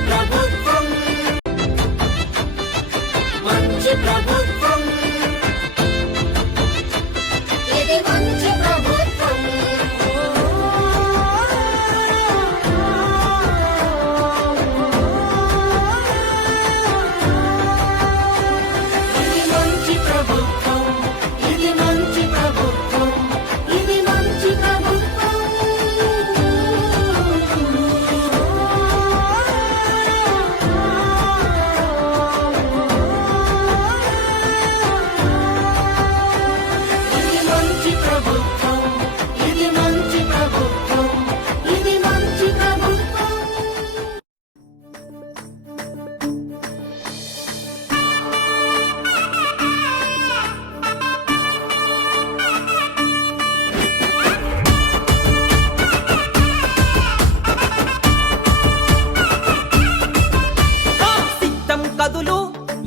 ప్రభుత్వం మంచి ప్రభుత్వం ఇది మంచి ప్రభుత్వం ఇది మంచి ప్రభుత్వం ఇది మంచి ప్రభుత్వం ఇది మంచి ప్రభుత్వం ఇది మంచి ప్రభుత్వం ఇది మంచి ప్రభుత్వం ఇది మంచి ప్రభుత్వం సిద్ధం కదులు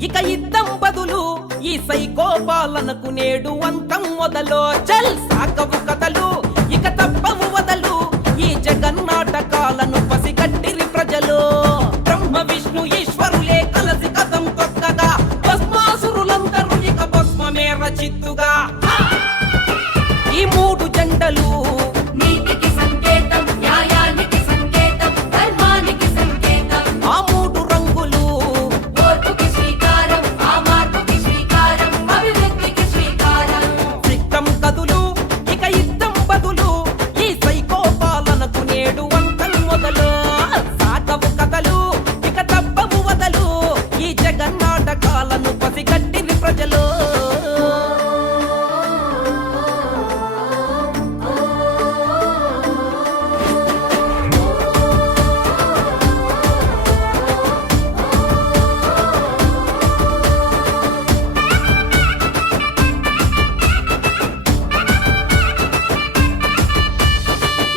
ఇక యుద్ధం బదులు ఈ సైకో పాలనకు నేడు అంతం మొదలు చల్ సాగవు కథలు ఇక తప్పవు వదలు ఈ జగన్నాటకాలను పసిగట్టిరి ప్రజలు బ్రహ్మ విష్ణు ఈశ్వరులే కలసి కథం తొక్కగా భస్మాసురులందరూ ఇక భస్మమే రచిత్తుగా ఈ మూడు జెండలు నీతికి సంకేతం న్యాయానికి సంకేతం ధర్మానికి సంకేతం ఆ మూడు రంగులు ఓర్పుకి శ్రీకారం ఆ మార్పుకి శ్రీకారం అభివృద్ధికి శ్రీకారం సిద్ధం కదులు ఇక యుద్ధం బదులు ఈ సైకో పాలనకు నేడు అంతం మొదలు సాగవు కథలు ఇక తప్పవు వదలు ఈ జగన్నాటకాలను పసిగట్టిరి ప్రజలు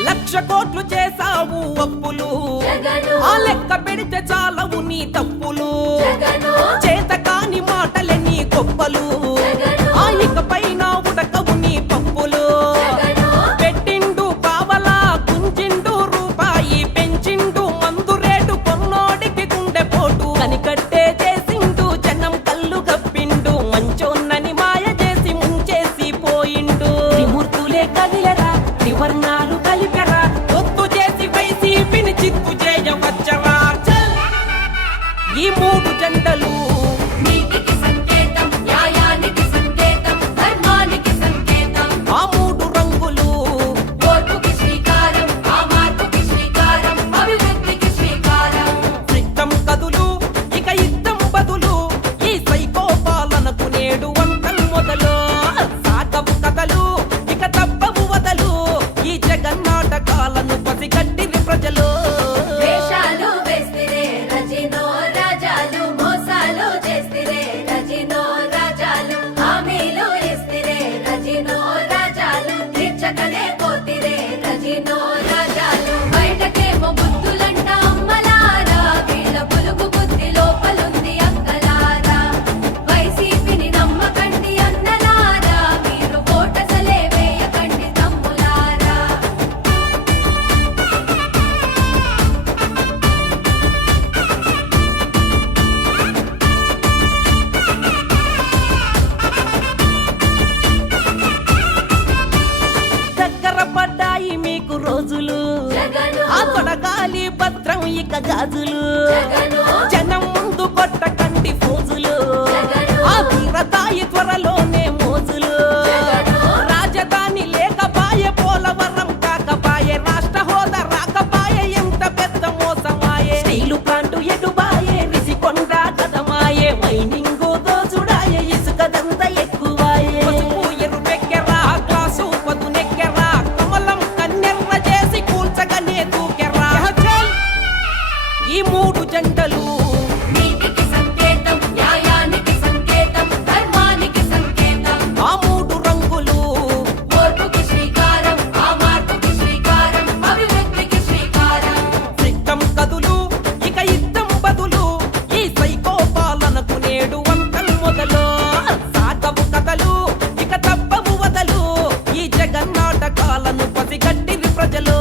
లక్ష కోట్లు చేసావు అప్పులు జగను ఆ లెక్క పెడితే చాలవు నీ తప్పులు జగను చేత కాని మాటలే నీ గొప్పలు జగను ఆ ఇకపైన ఉడకవు నీ పప్పులు జగను పెట్టిండు పావలా కుంచిండు రూపాయి పెంచిండు మందు రేటు కొన్నోడికి గుండె పోటు కనికట్టే చేసిండు జనం కళ్ళు గప్పిండు మంచోన్నని మాయ చేసి ముంచేసి పోయిండు త్రిమూర్తులే కదిలరా త్రివర్ణాలు కలిపెరా ఒత్తు చేసి వైసీపీని చిత్తు చేయవచ్చరా చల్! ఈ మూడు జెండలు నీతికి సంకేతం న్యాయానికి సంకేతం ధర్మానికి సంకేతం ఆ మూడు రంగులు ఓర్పుకి శ్రీకారం ఆ మార్పుకి శ్రీకారం అభివృద్ధికి శ్రీకారం సిద్ధం కదులు ఇక యుద్ధం బదులు ఈ సైకో పాలనకు నేడు అంతం మొదలు సాగవు కథలు ఇక తప్పవు వదలు ఈ జగన్నాటకాలను పసిగట్టిరి ప్రజలు వేషాలు వేస్తిరే రజినో రాజాలు మోసాలు చేస్తిరే రజినో రాజాలు హామీలు ఇస్తిరే రజినో రాజాలు తీర్చకనే పోతిరే రజినో రాజాలు బయటకేమో బుద్ధులంట అమ్మలారా వీళ్ళ పులుగు బుద్ధి లోపలుంది అక్కలారా వైసీపీని నమ్మకండి అన్నలారా మీరు ఓటసలే వేయకండి తమ్ములారా దగ్గర పడ్డాయి మీకు రోజులు జగను ఆ తొడగాలి భద్రం ఇక గాజులు జగను జనం ముందు కొట్టకండి ఫోజులు జగను ఆ తీరతాయి త్వరలోనే మోజులు జగను రాజధాని లేకపాయే పోలవరం కాకపాయే రాష్ట్ర హోదా రాకపాయే ఎంత పెద్ద మోసమాయే స్టీలు ప్లాంటు ఎటుబాయే రిసికొండ కదమాయే మైనింగ్ దోచుడాయే ఇసుకదంత ఎక్కువాయే పసుపు ఎరుపెక్కెరా గ్లాసు పదునెక్కెరా కమలం కన్నెర్ర చేసి కూల్చగనే దూకెరా చల్! ఈ మూడు జెండలు నీతికి సంకేతం న్యాయానికి సంకేతం ధర్మానికి సంకేతం ఆ మూడు రంగులు ఓర్పుకి శ్రీకారం ఆ మార్పుకి శ్రీకారం అభివృద్ధికి శ్రీకారం సిద్ధం కదులు ఇక యుద్ధం బదులు ఈ సైకో పాలనకు నేడు అంతం మొదలు సాగవు కథలు ఇక తప్పవు వదలు ఈ జగన్నాటకాలను పసిగట్టిరి ప్రజలు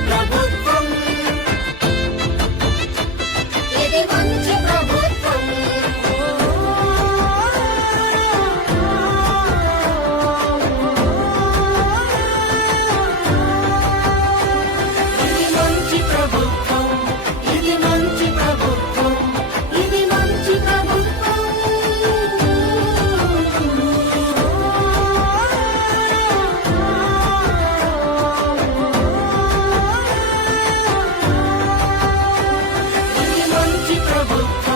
ప్రభుత్వం ఇది మంచి ప్రభుత్వం ఇది మంచి ప్రభుత్వం ఇది మంచి ప్రభుత్వం ఇది మంచి ప్రభుత్వం ఇది మంచి ప్రభుత్వం